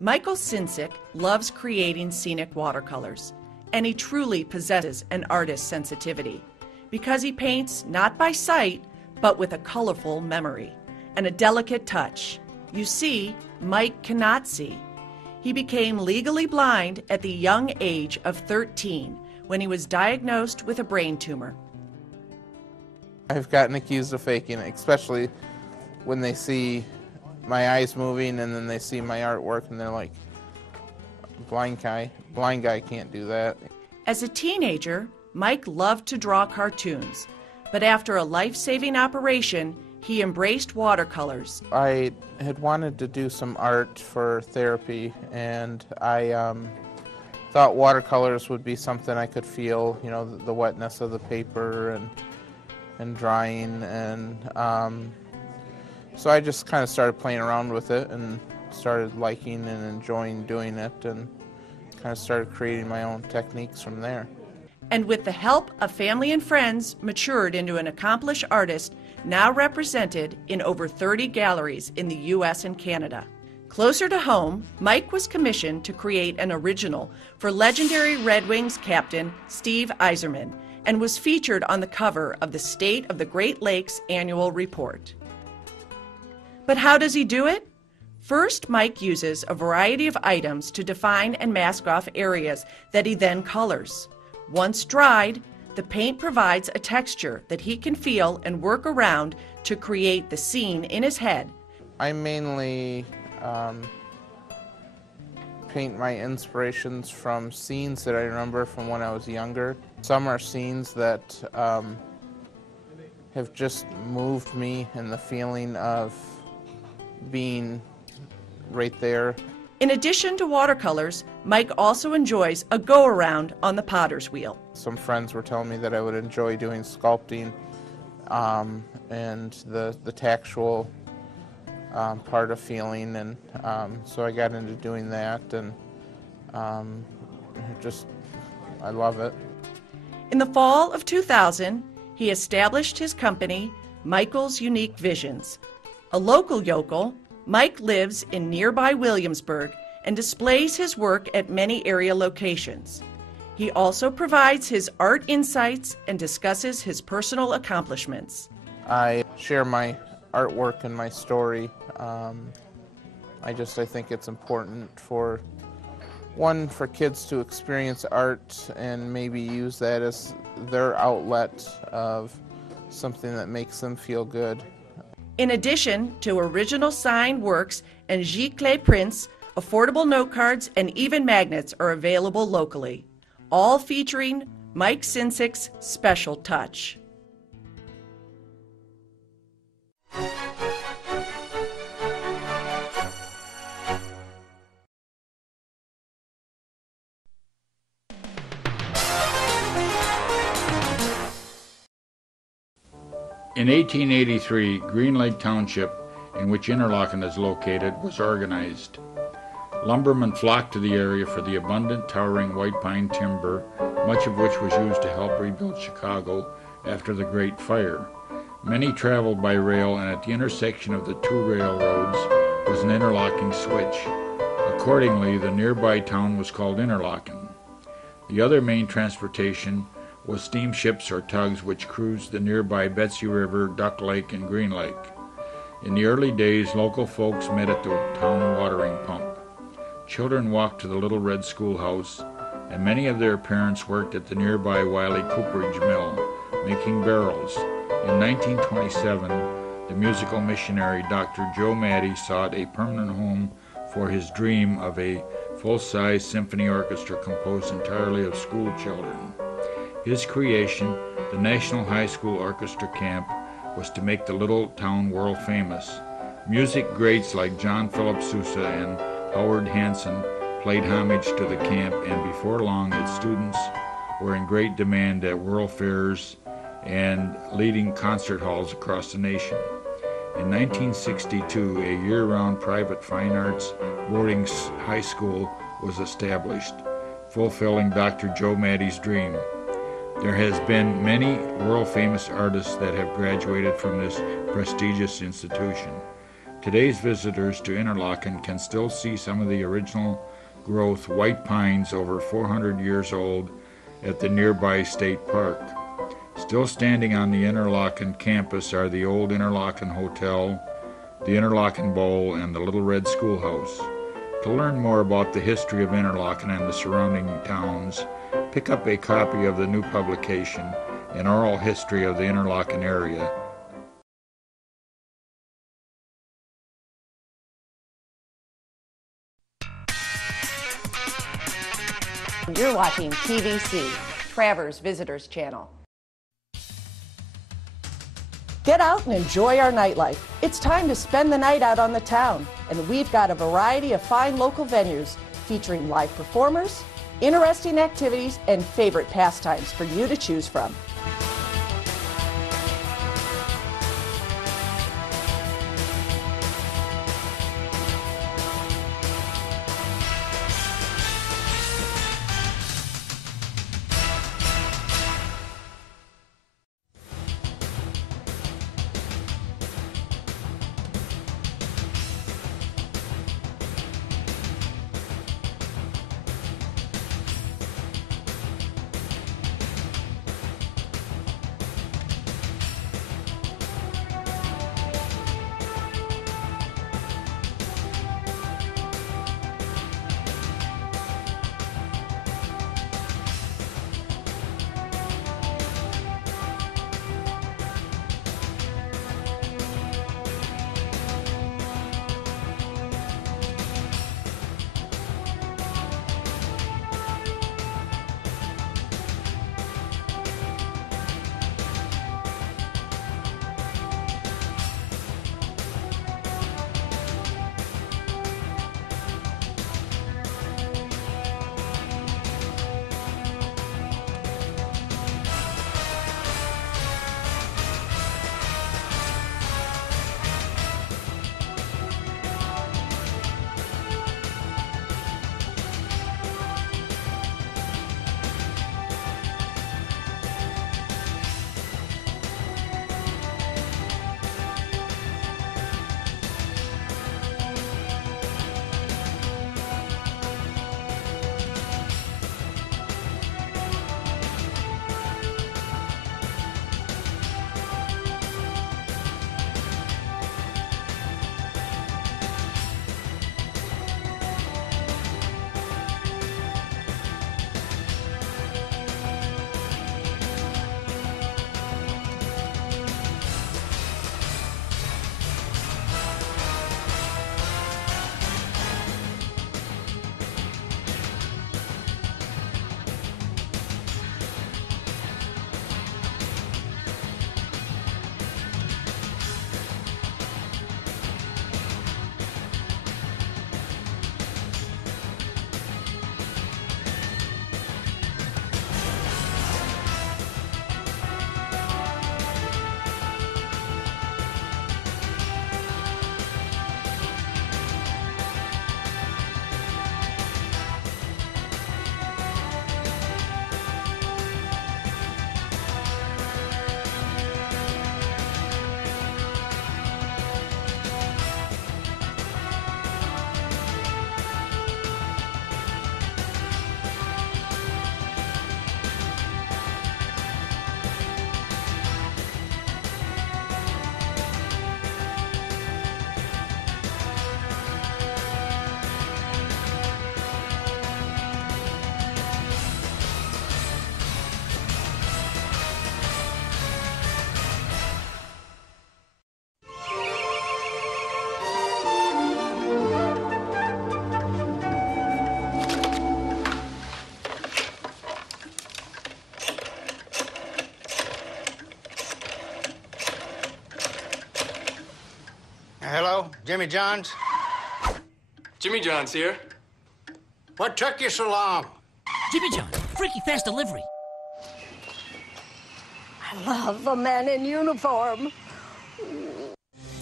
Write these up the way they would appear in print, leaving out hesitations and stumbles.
Michael Sinsick loves creating scenic watercolors, and he truly possesses an artist's sensitivity because he paints not by sight, but with a colorful memory and a delicate touch. You see, Mike cannot see. He became legally blind at the young age of 13 when he was diagnosed with a brain tumor. I've gotten accused of faking it, especially when they see my eyes moving and then they see my artwork and they're like, blind guy can't do that. As a teenager, Mike loved to draw cartoons, but after a life-saving operation, he embraced watercolors. I had wanted to do some art for therapy, and I thought watercolors would be something I could feel, you know, the wetness of the paper and drying, and so I just kind of started playing around with it and started liking and enjoying doing it, and kind of started creating my own techniques from there. And with the help of family and friends, matured into an accomplished artist now represented in over 30 galleries in the U.S. and Canada. Closer to home, Mike was commissioned to create an original for legendary Red Wings captain Steve Yzerman and was featured on the cover of the State of the Great Lakes annual report. But how does he do it? First, Mike uses a variety of items to define and mask off areas that he then colors. Once dried, the paint provides a texture that he can feel and work around to create the scene in his head. I mainly paint my inspirations from scenes that I remember from when I was younger. Some are scenes that have just moved me, and the feeling of being right there. In addition to watercolors, Mike also enjoys a go-around on the potter's wheel. Some friends were telling me that I would enjoy doing sculpting and the tactual part of feeling, and so I got into doing that, and I love it. In the fall of 2000, he established his company, Michael's Unique Visions. A local yokel, Mike lives in nearby Williamsburg and displays his work at many area locations. He also provides his art insights and discusses his personal accomplishments. I share my artwork and my story. I think it's important for kids to experience art and maybe use that as their outlet of something that makes them feel good. In addition to original signed works and giclée prints, affordable note cards and even magnets are available locally, all featuring Mike Sinsick's special touch. In 1883, Green Lake Township, in which Interlaken is located, was organized. Lumbermen flocked to the area for the abundant, towering white pine timber, much of which was used to help rebuild Chicago after the Great Fire. Many traveled by rail, and at the intersection of the two railroads was an interlocking switch. Accordingly, the nearby town was called Interlaken. The other main transportation was steamships or tugs which cruised the nearby Betsy River, Duck Lake, and Green Lake. In the early days, local folks met at the town watering pump. Children walked to the Little Red Schoolhouse, and many of their parents worked at the nearby Wiley Cooperage Mill, making barrels. In 1927, the musical missionary Dr. Joe Maddie sought a permanent home for his dream of a full-size symphony orchestra composed entirely of school children. His creation, the National High School Orchestra Camp, was to make the little town world famous. Music greats like John Philip Sousa and Howard Hanson played homage to the camp, and before long its students were in great demand at world fairs and leading concert halls across the nation. In 1962, a year-round private fine arts boarding high school was established. fulfilling Dr. Joe Maddie's dream. There has been many world-famous artists that have graduated from this prestigious institution. Today's visitors to Interlachen can still see some of the original growth white pines over 400 years old at the nearby state park. Still standing on the Interlachen campus are the old Interlachen Hotel, the Interlachen Bowl, and the Little Red Schoolhouse. To learn more about the history of Interlachen and the surrounding towns, pick up a copy of the new publication, An Oral History of the Interlachen Area. You're watching TVC, Travers Visitors Channel. Get out and enjoy our nightlife. It's time to spend the night out on the town, and we've got a variety of fine local venues featuring live performers, interesting activities, and favorite pastimes for you to choose from. Hello, Jimmy Johns? Jimmy John's here. What took you so long? Jimmy John's, freaky fast delivery. I love a man in uniform.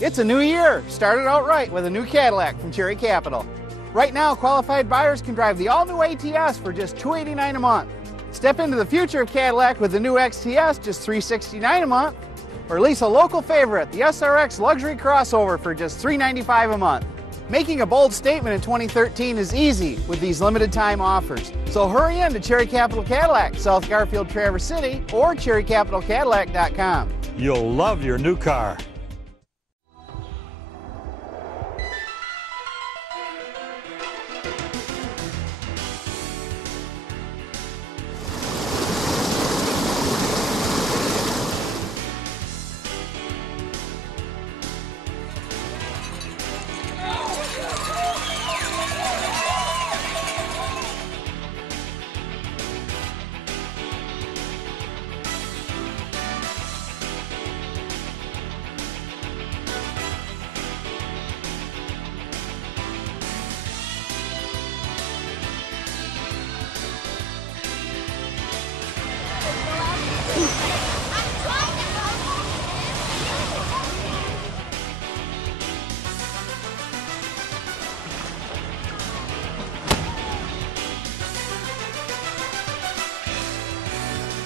It's a new year. Started out right with a new Cadillac from Cherry Capital. Right now, qualified buyers can drive the all-new ATS for just $289 a month. Step into the future of Cadillac with the new XTS, just $369 a month. Or lease a local favorite, the SRX Luxury Crossover, for just $395 a month. Making a bold statement in 2013 is easy with these limited time offers. So hurry in to Cherry Capital Cadillac, South Garfield, Traverse City, or cherrycapitalcadillac.com. You'll love your new car.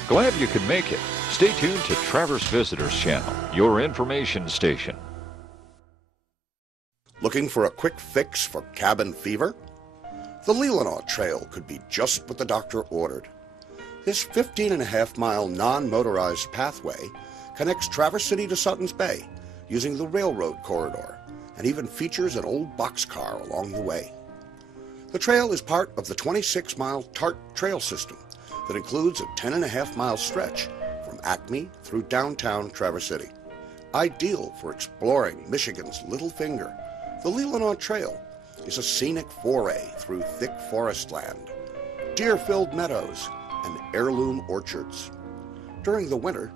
Glad you could make it. Stay tuned to Traverse Visitors Channel, your information station. Looking for a quick fix for cabin fever? The Leelanau Trail could be just what the doctor ordered. This 15.5-mile non-motorized pathway connects Traverse City to Suttons Bay using the railroad corridor and even features an old boxcar along the way. The trail is part of the 26-mile TART trail system that includes a 10.5-mile stretch from Acme through downtown Traverse City. Ideal for exploring Michigan's Little Finger, the Leelanau Trail is a scenic foray through thick forest land, deer-filled meadows, and heirloom orchards. During the winter,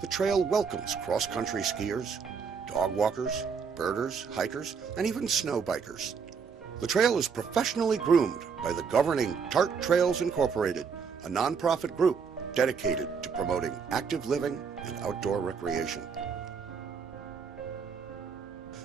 the trail welcomes cross-country skiers, dog walkers, birders, hikers, and even snow bikers. The trail is professionally groomed by the governing TART Trails Incorporated, a nonprofit group dedicated to promoting active living and outdoor recreation.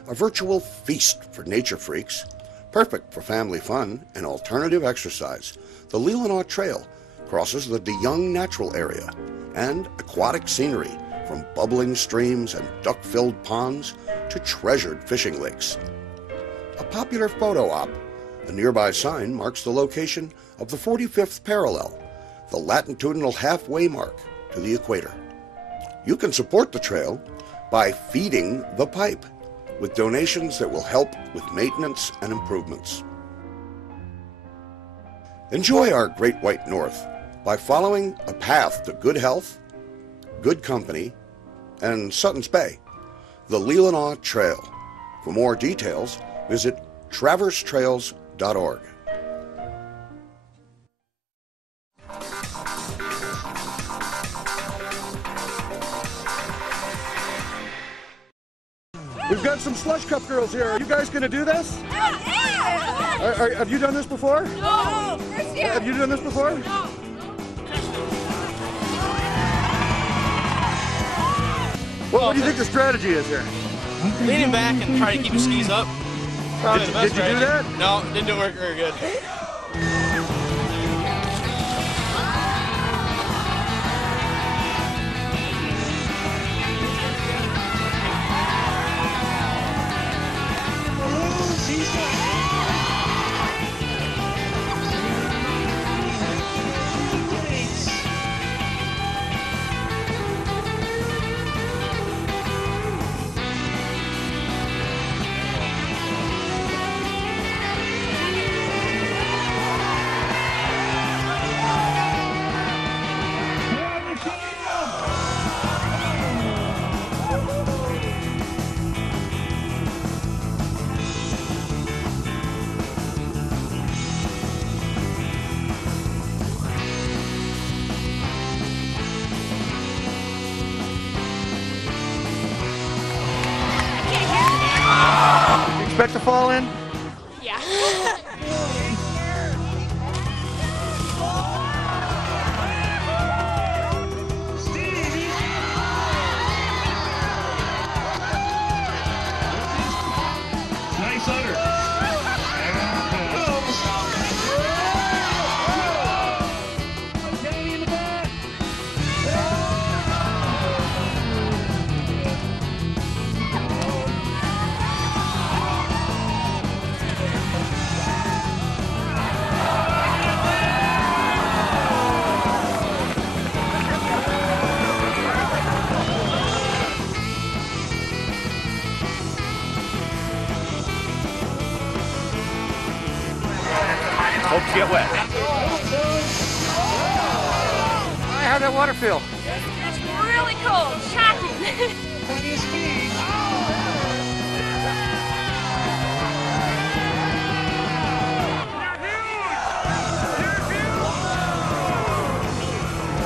A virtual feast for nature freaks, perfect for family fun and alternative exercise, the Leelanau Trail crosses the DeYoung Natural Area and aquatic scenery from bubbling streams and duck-filled ponds to treasured fishing lakes. A popular photo op, a nearby sign marks the location of the 45th parallel, the latitudinal halfway mark to the equator. You can support the trail by feeding the pipe with donations that will help with maintenance and improvements. Enjoy our Great White North by following a path to good health, good company, and Suttons Bay, the Leelanau Trail. For more details, visit traversetrails.org. We've got some slush cup girls here. Are you guys going to do this? Yeah! Have you done this before? No! First year. Have you done this before? No. Well, what do you think the strategy is here? Leaning back and try to keep your skis up. Probably the best did you do that? No, didn't work very good. How'd that water feel? It's really cold, shocking.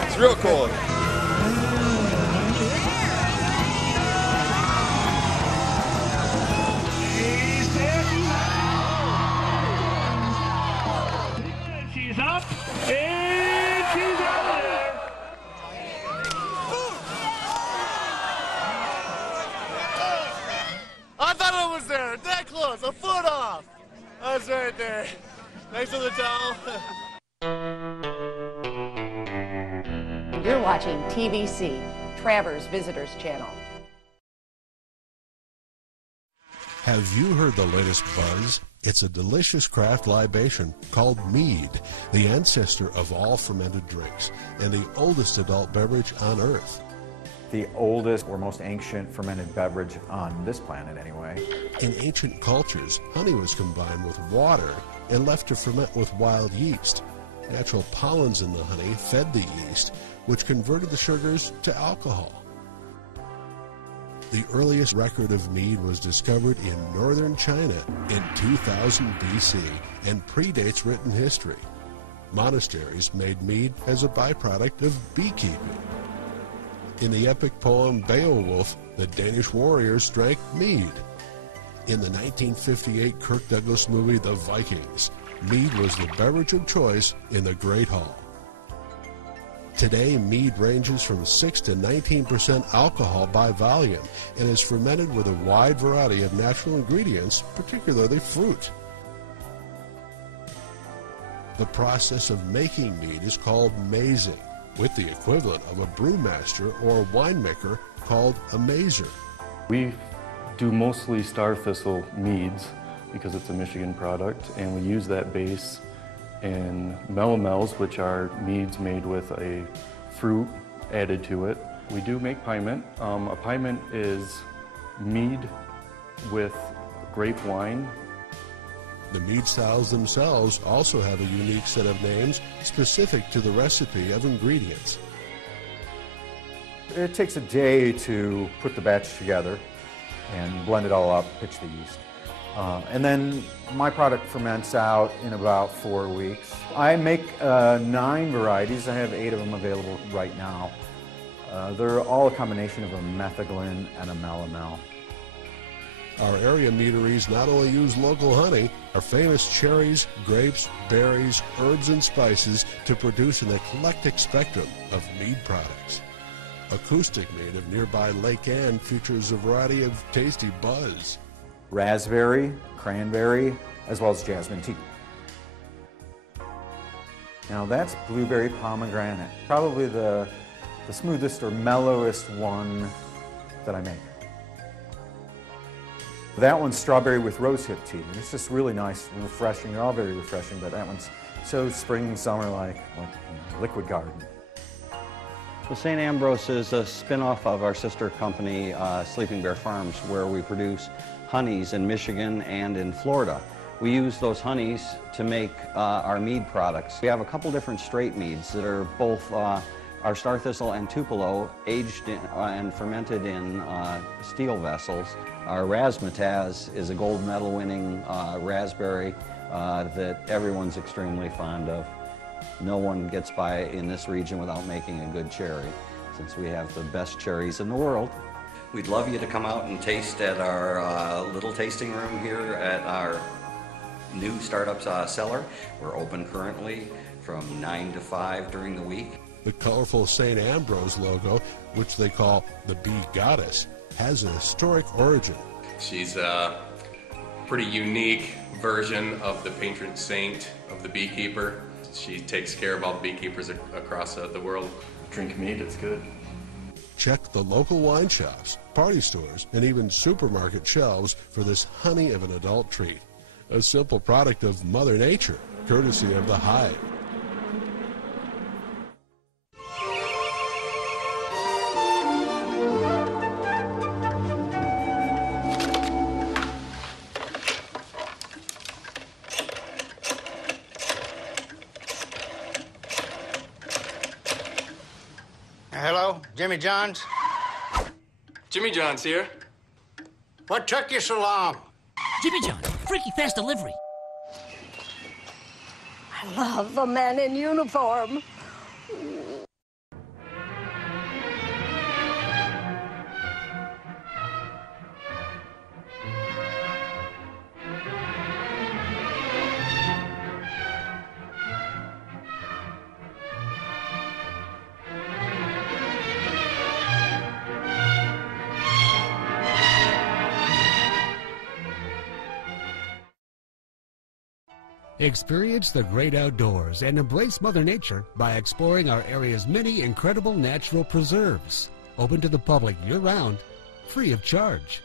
It's real cold. She's up, and she's out there. I thought it was there, that close, a foot off. That's right there. Thanks for the towel. You're watching TVC, Travers Visitors Channel. Have you heard the latest buzz? It's a delicious craft libation called mead, the ancestor of all fermented drinks and the oldest adult beverage on Earth. The oldest or most ancient fermented beverage on this planet anyway. In ancient cultures, honey was combined with water and left to ferment with wild yeast. Natural pollens in the honey fed the yeast, which converted the sugars to alcohol. The earliest record of mead was discovered in northern China in 2000 BC and predates written history. Monasteries made mead as a byproduct of beekeeping. In the epic poem Beowulf, the Danish warriors drank mead. In the 1958 Kirk Douglas movie The Vikings, mead was the beverage of choice in the Great Hall. Today, mead ranges from 6 to 19% alcohol by volume and is fermented with a wide variety of natural ingredients, particularly fruit. The process of making mead is called mazing, with the equivalent of a brewmaster or a winemaker called a mazer. We do mostly star thistle meads because it's a Michigan product, and we use that base in melomels, which are meads made with a fruit added to it. We do make piment. A piment is mead with grape wine. The mead styles themselves also have a unique set of names specific to the recipe of ingredients. It takes a day to put the batch together and blend it all up, pitch the yeast. And then my product ferments out in about 4 weeks. I make 9 varieties. I have 8 of them available right now. They're all a combination of a metheglin and a melomel. Our area meaderies not only use local honey, our famous cherries, grapes, berries, herbs, and spices to produce an eclectic spectrum of mead products. Acoustic Mead of nearby Lake Ann features a variety of tasty buzz. Raspberry, cranberry, as well as jasmine tea. Now that's blueberry pomegranate, probably the smoothest or mellowest one that I make. That one's strawberry with rosehip tea. It's just really nice and refreshing. They're all very refreshing, but that one's so spring, summer like liquid garden. So St. Ambrose is a spin-off of our sister company, Sleeping Bear Farms, where we produce honeys in Michigan and in Florida. We use those honeys to make our mead products. We have a couple different straight meads that are both our star thistle and tupelo, aged in, and fermented in steel vessels. Our razzmatazz is a gold medal winning raspberry that everyone's extremely fond of. No one gets by in this region without making a good cherry, since we have the best cherries in the world. We'd love you to come out and taste at our little tasting room here at our new Startups cellar. We're open currently from 9 to 5 during the week. The colorful St. Ambrose logo, which they call the Bee Goddess, has a historic origin. She's a pretty unique version of the patron saint of the beekeeper. She takes care of all the beekeepers across the world. Drink mead, it's good. Check the local wine shops, party stores, and even supermarket shelves for this honey of an adult treat. A simple product of Mother Nature, courtesy of the Hive. Hello, Jimmy Johns? Jimmy John's here. What took you so long? Jimmy John, freaky fast delivery. I love a man in uniform. Experience the great outdoors and embrace Mother Nature by exploring our area's many incredible natural preserves. Open to the public year-round, free of charge.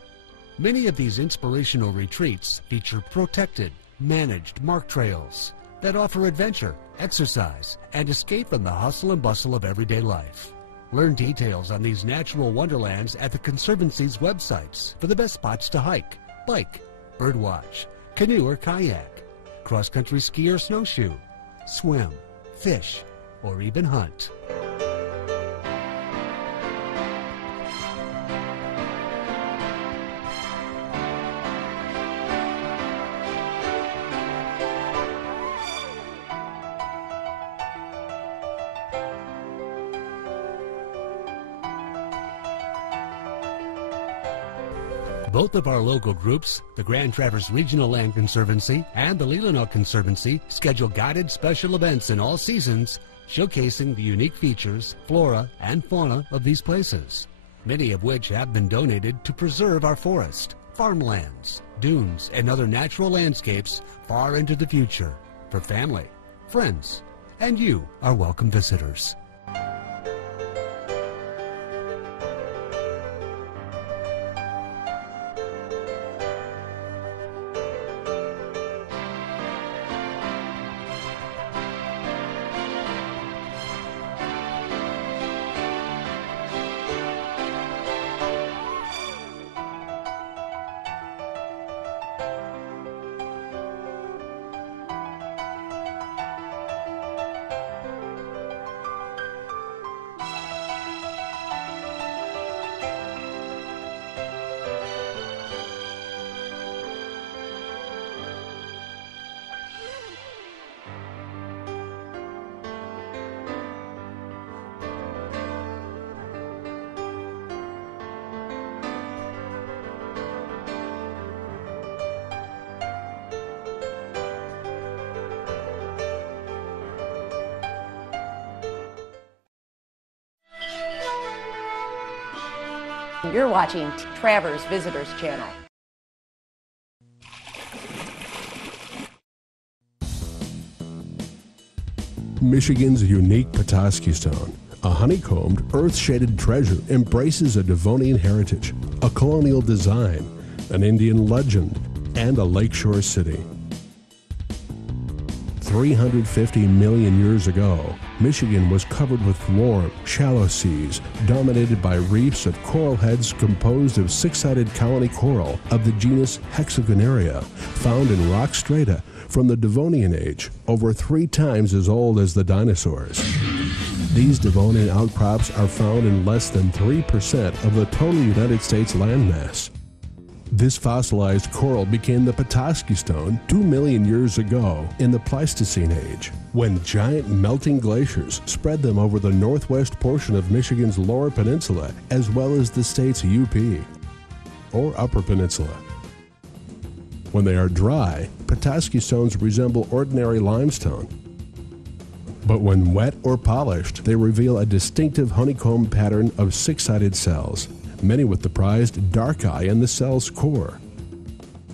Many of these inspirational retreats feature protected, managed marked trails that offer adventure, exercise, and escape from the hustle and bustle of everyday life. Learn details on these natural wonderlands at the Conservancy's websites for the best spots to hike, bike, birdwatch, canoe or kayak, cross-country ski or snowshoe, swim, fish, or even hunt. Both of our local groups, the Grand Traverse Regional Land Conservancy and the Leelanau Conservancy, schedule guided special events in all seasons showcasing the unique features, flora, and fauna of these places, many of which have been donated to preserve our forest, farmlands, dunes, and other natural landscapes far into the future for family, friends, and you, our welcome visitors. You're watching Traverse Visitors Channel. Michigan's unique Petoskey stone, a honeycombed, earth-shaded treasure, embraces a Devonian heritage, a colonial design, an Indian legend, and a lakeshore city. 350 million years ago, Michigan was covered with warm, shallow seas, dominated by reefs of coral heads composed of six-sided colony coral of the genus Hexagonaria, found in rock strata from the Devonian age, over 3 times as old as the dinosaurs. These Devonian outcrops are found in less than 3% of the total United States landmass. This fossilized coral became the Petoskey stone 2 million years ago in the Pleistocene age, when giant melting glaciers spread them over the northwest portion of Michigan's Lower Peninsula, as well as the state's UP, or Upper Peninsula. When they are dry, Petoskey stones resemble ordinary limestone. But when wet or polished, they reveal a distinctive honeycomb pattern of six-sided cells, many with the prized dark eye in the cell's core.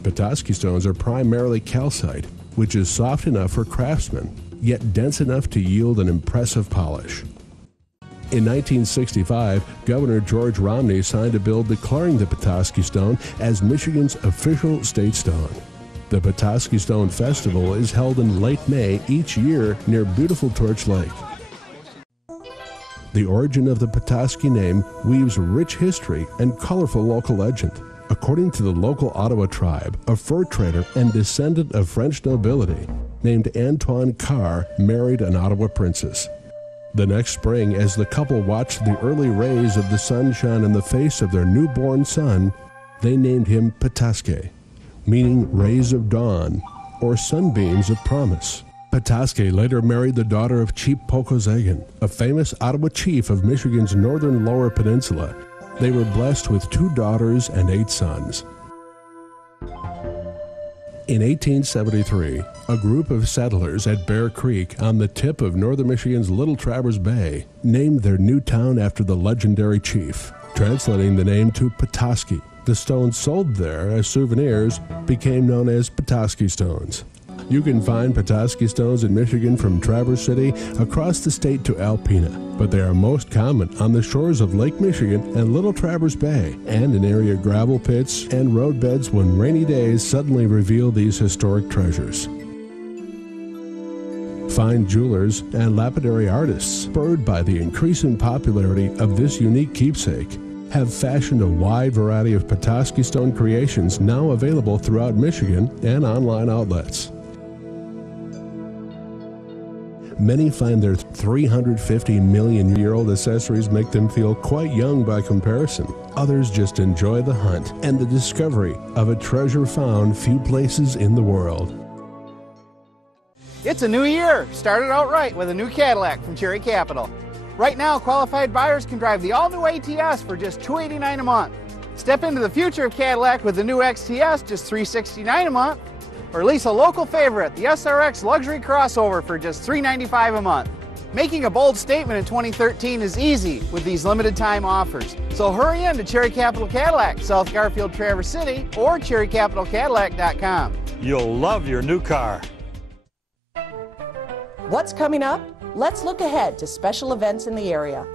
Petoskey stones are primarily calcite, which is soft enough for craftsmen, yet dense enough to yield an impressive polish. In 1965, Governor George Romney signed a bill declaring the Petoskey stone as Michigan's official state stone. The Petoskey Stone Festival is held in late May each year near beautiful Torch Lake. The origin of the Petoskey name weaves rich history and colorful local legend. According to the local Ottawa tribe, a fur trader and descendant of French nobility named Antoine Carr married an Ottawa princess. The next spring, as the couple watched the early rays of the sun shine in the face of their newborn son, they named him Petoskey, meaning rays of dawn or sunbeams of promise. Petoskey later married the daughter of Chief Pokozagan, a famous Ottawa chief of Michigan's northern Lower Peninsula. They were blessed with 2 daughters and 8 sons. In 1873, a group of settlers at Bear Creek on the tip of northern Michigan's Little Traverse Bay named their new town after the legendary chief, translating the name to Petoskey. The stones sold there as souvenirs became known as Petoskey stones. You can find Petoskey stones in Michigan from Traverse City across the state to Alpena, but they are most common on the shores of Lake Michigan and Little Traverse Bay, and in area gravel pits and road beds when rainy days suddenly reveal these historic treasures. Fine jewelers and lapidary artists, spurred by the increasing popularity of this unique keepsake, have fashioned a wide variety of Petoskey stone creations now available throughout Michigan and online outlets. Many find their 350 million-year-old accessories make them feel quite young by comparison. Others just enjoy the hunt and the discovery of a treasure found few places in the world. It's a new year. Started out right with a new Cadillac from Cherry Capital. Right now, qualified buyers can drive the all-new ATS for just $289 a month. Step into the future of Cadillac with the new XTS, just $369 a month. Or lease a local favorite, the SRX Luxury Crossover, for just $395 a month. Making a bold statement in 2013 is easy with these limited time offers. So hurry in to Cherry Capital Cadillac, South Garfield, Traverse City, or cherrycapitalcadillac.com. You'll love your new car. What's coming up? Let's look ahead to special events in the area.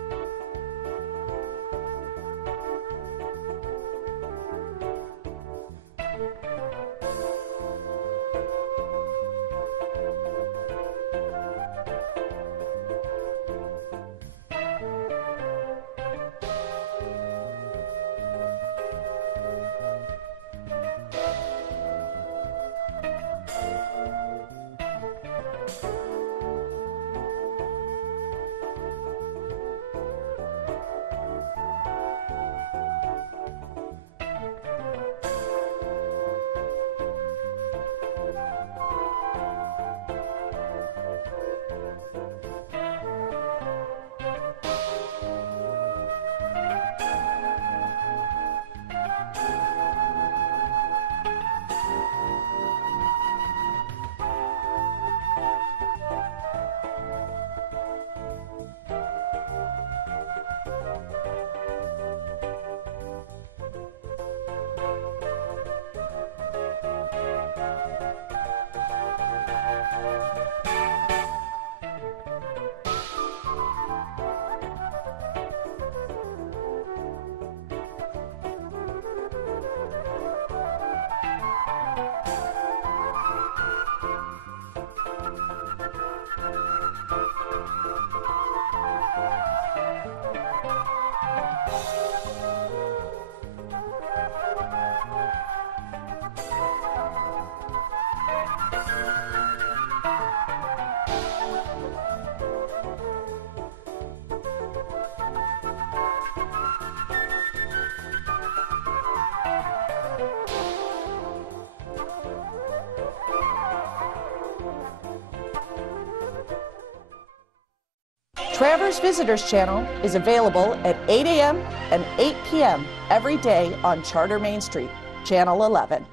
Traverse Visitors Channel is available at 8 a.m. and 8 p.m. every day on Charter Main Street, Channel 11.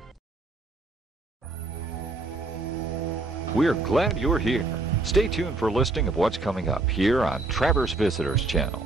We're glad you're here. Stay tuned for a listing of what's coming up here on Traverse Visitors Channel.